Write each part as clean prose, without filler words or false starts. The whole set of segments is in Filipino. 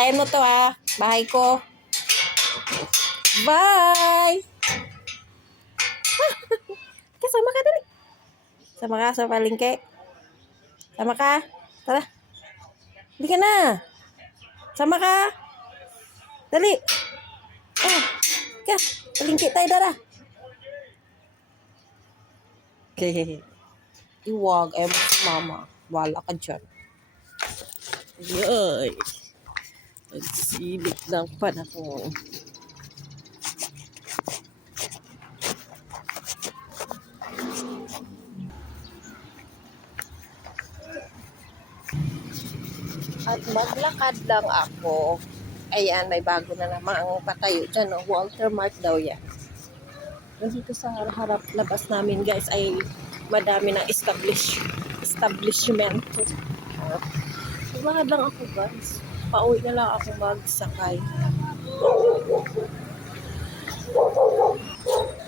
Bantayan mo to ha. Bahay ko. Bye! Kasama ka dali. Sama ka sa palengke. Sama ka. Tara. Hindi ka na. Sama ka. Dali. Ah, ka. Palengke tayo dara. Okay. Iwag. Ayaw mo si mama. Wala ka dyan. Yay. Nagsilip ng panahon. At maglakad lang ako. Ayan, may bago na namang patayo dyan. No? Walter Mark daw yan. Dito sa harap labas namin guys ay madami ng establishment. Maglakad lang ako guys. Pauwi na lang ako magsakay.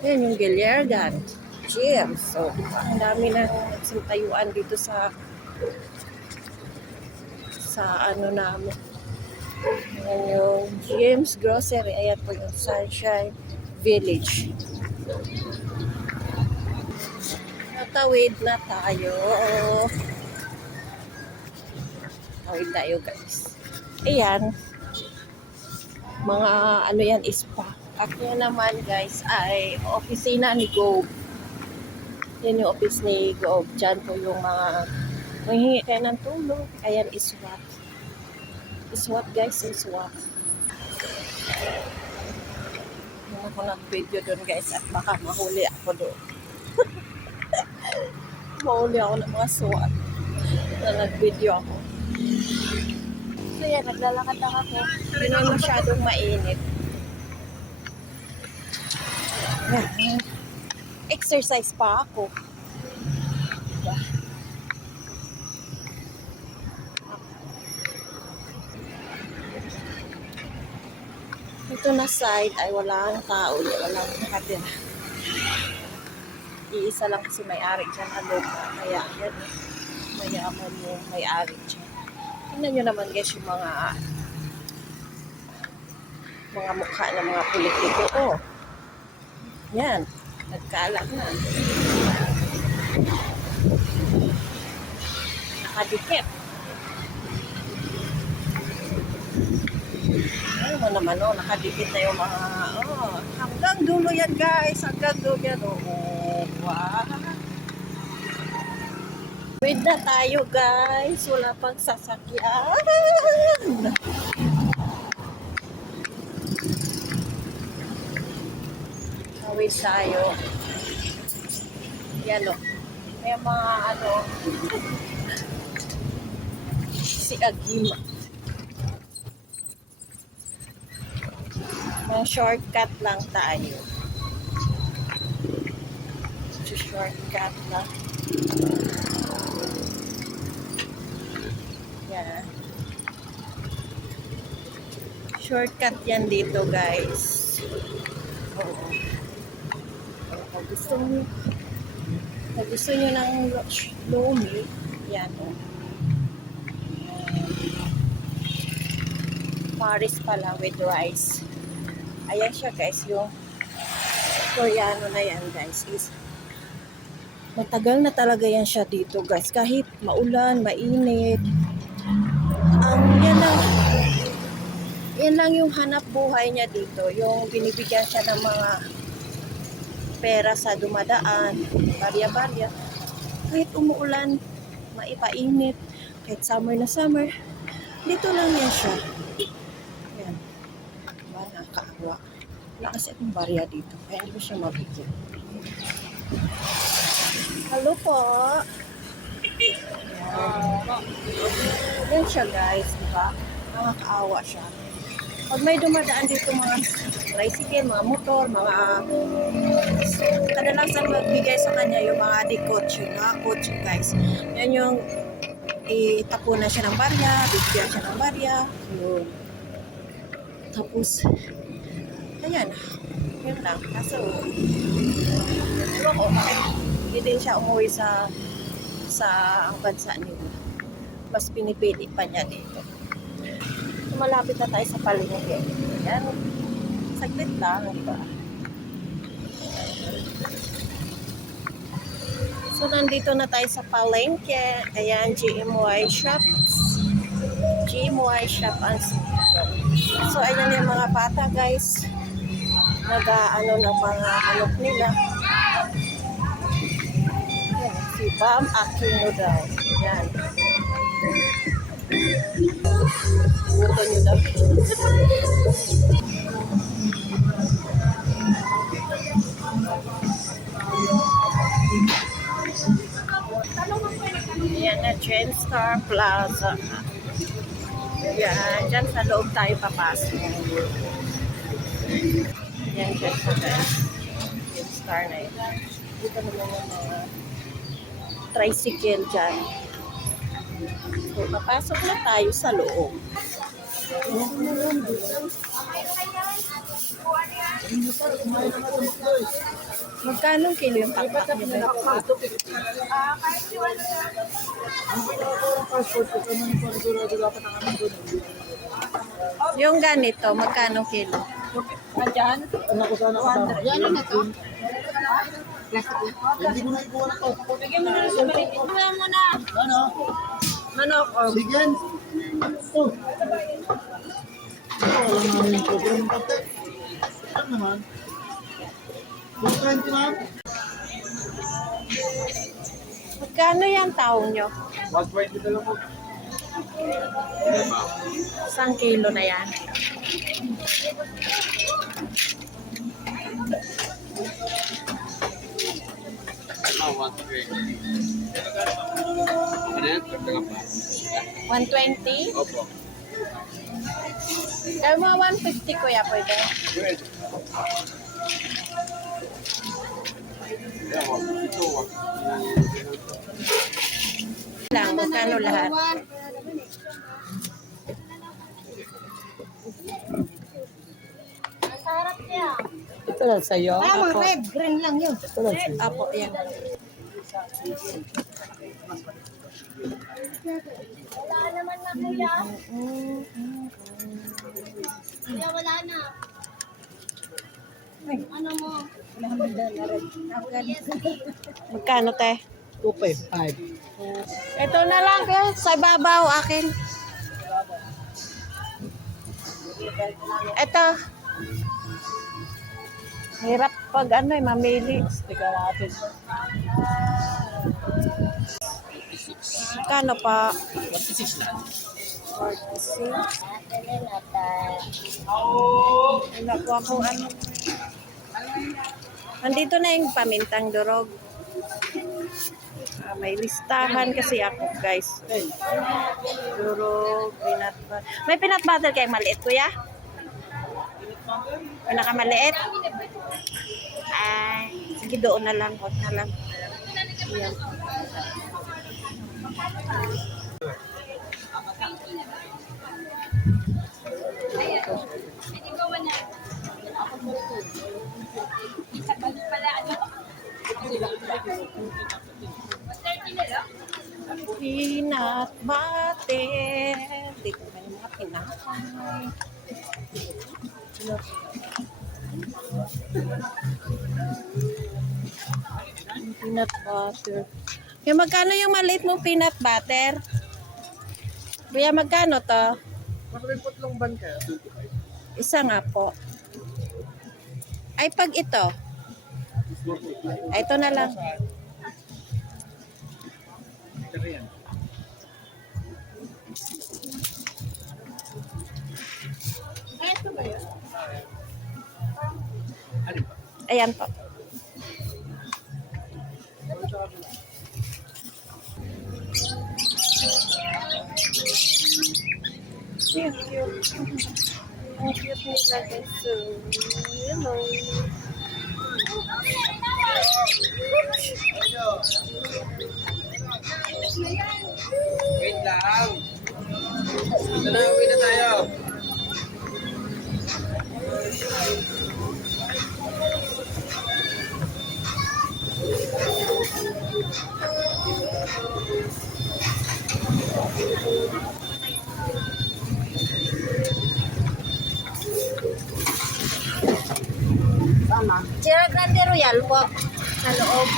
Yan yung Gilliargan Gym. So, ang dami ng tayuan dito sa ano namin. Ayan yung James Grocery. Ayan po yung Sunshine Village. Natawid na tayo. Tawid tayo guys. Ayan. Mga ano yan, spa. At yan naman guys ay opisina ni Gob. Yan yung office ni Gob. Diyan po yung mga manghingi kayo ng tulong. Ayan, iswap. Iswap guys, iswap. Hindi ako nag-video doon guys at baka mahuli ako doon. Mahuli ako ng mga SWAT na nag-video ako. So yan, naglalakad lang ako. Hindi na masyadong mainit. Yan. Exercise pa ako. Diba? Ito na side ay walang tao, walang nakatira. Iisa lang kasi may-ari dyan na lupa. Kaya yan, mayaman yung may-ari dyan. Tingnan nyo naman guys yung mga mukha ng mga politiko. Oh, yan, nagkalat na. Nakadikit. Ano mo naman, oh, nakadikit na yung mga, oh, hanggang dulo yan guys, hanggang dulo yan, oh, wow. Wait na tayo guys, wala pang sasakyan. Wait tayo. Yan o, may mga ano, si Agima. Mga shortcut lang tayo. Shortcut lang. Yan. Shortcut yan dito guys. Oo. Pag gusto nyo ng lomi, yan o. Paris pala with rice. Ayan siya guys, yung Koreano na yan guys. Matagal na talaga yan siya dito guys. Kahit maulan, mainit. Yan lang yung hanap buhay niya dito. Yung binibigyan siya ng mga pera sa dumadaan. Barya-barya. Kahit umuulan, maipainit. Kahit summer na summer. Dito lang yan siya. Yan. Diba, nakakaawa. Wala kasi akong barya dito. Kaya hindi ko siya mabigyan. Hello po. Yan siya guys, diba? Nakakaawa siya. Pag may dumadaan dito mga tricycle, mga motor, mga kadalasan magbigay sa kanya yung mga di-kotse, kotse guys. Yan yung itapunan siya ng barya, bigyan siya ng barya. Yun. Tapos, ayan. Yun lang. Kaso, ko, hindi din siya umuwi sa bansa nila. Mas pinipili pa niya dito. malapit na tayo sa palengke. Ayan. Saglit lang, di ba? So, nandito na tayo sa palengke. Ayan, GMY Shops. GMY Shop and So, ayan yung mga bata, guys. Nag-ano ng mga manok nila. Ayan, si Bam Aquino daw. Ayan. Buto nyo daw. Ayan na, Genstar Plaza. Ayan, dyan sa loob tayo papasok. Ayan, dyan sa Genstar na yun. Dito naman yung mga tricycle dyan. So, papasok na tayo sa loob. Magkano kilo yung pakpak niya? Yung ganito, magkano kilo? Diyan? Anak ko sana kasama. Yan na to. Hindi mo na ikuha na to. Bigyan mo na sa maliit. Bigyan mo na. Ano? Manok. Sige. Oh. Wala namin yung program pati. Ano naman? 120 ma'am? Magkano yung taong nyo? 120 na lang po. Isang kilo na yan. $120? Opo. Kaya mga $150 kuya, pwede. Pwede. Lang, magkano lahat? Sarap niya. Ito lang sa'yo. Tama, red. Green lang yun. Ito lang sa'yo. Apo, yan. Wala naman na kuya. Kuya, wala na. Ano mo? Magkano, te? 2.5. Ito na lang, kaya sa babaw akin. Ito. Hirap pag ano eh, mamili. Tika natin. Kano pa? 46 lang. 46. Wala po akong ano. Nandito na yung pamintang durog. May listahan kasi ako, guys. Durog, peanut butter. May peanut butter kayong maliit, kuya? Pinakamaliit? Ay, sige doon na lang. Huwag na lang. Ayan. Peanut butter. Dito na yung mga pinakay. Peanut butter. Kaya magkano yung maliit mong peanut butter? Kuya, magkano to? Maraming putlong ban kaya? Isa nga po. Ay, pag ito. Ay, ito na lang. Ayan po. Cute, cute. Ang cute nila guys. So, hello. Wait lang. Ito na, uwi na tayo. Sierra Grande Royal po. Sa loob.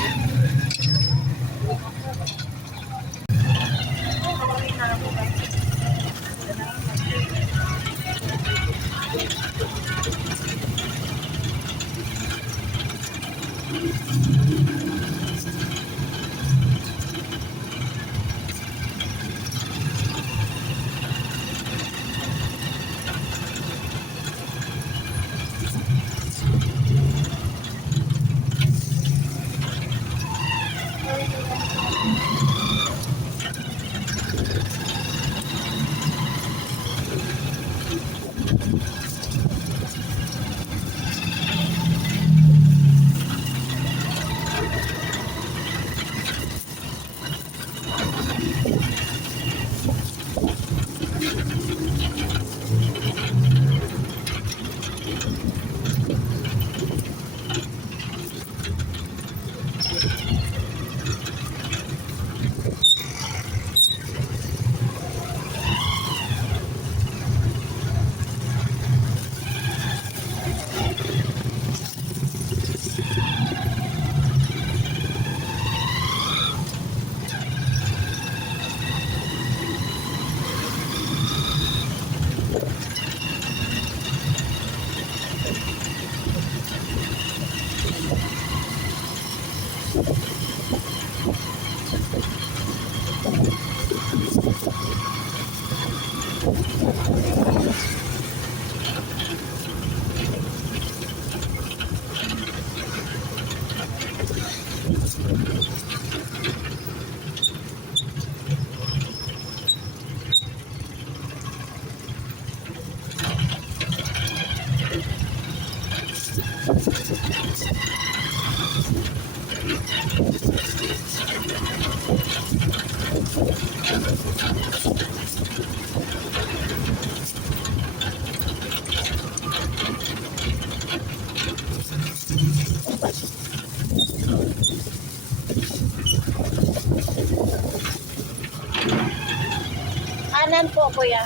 Kanan po, kuya.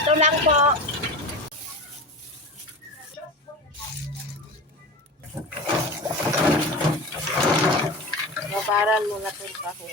Ito lang po. Babaran mo na ito pa ko.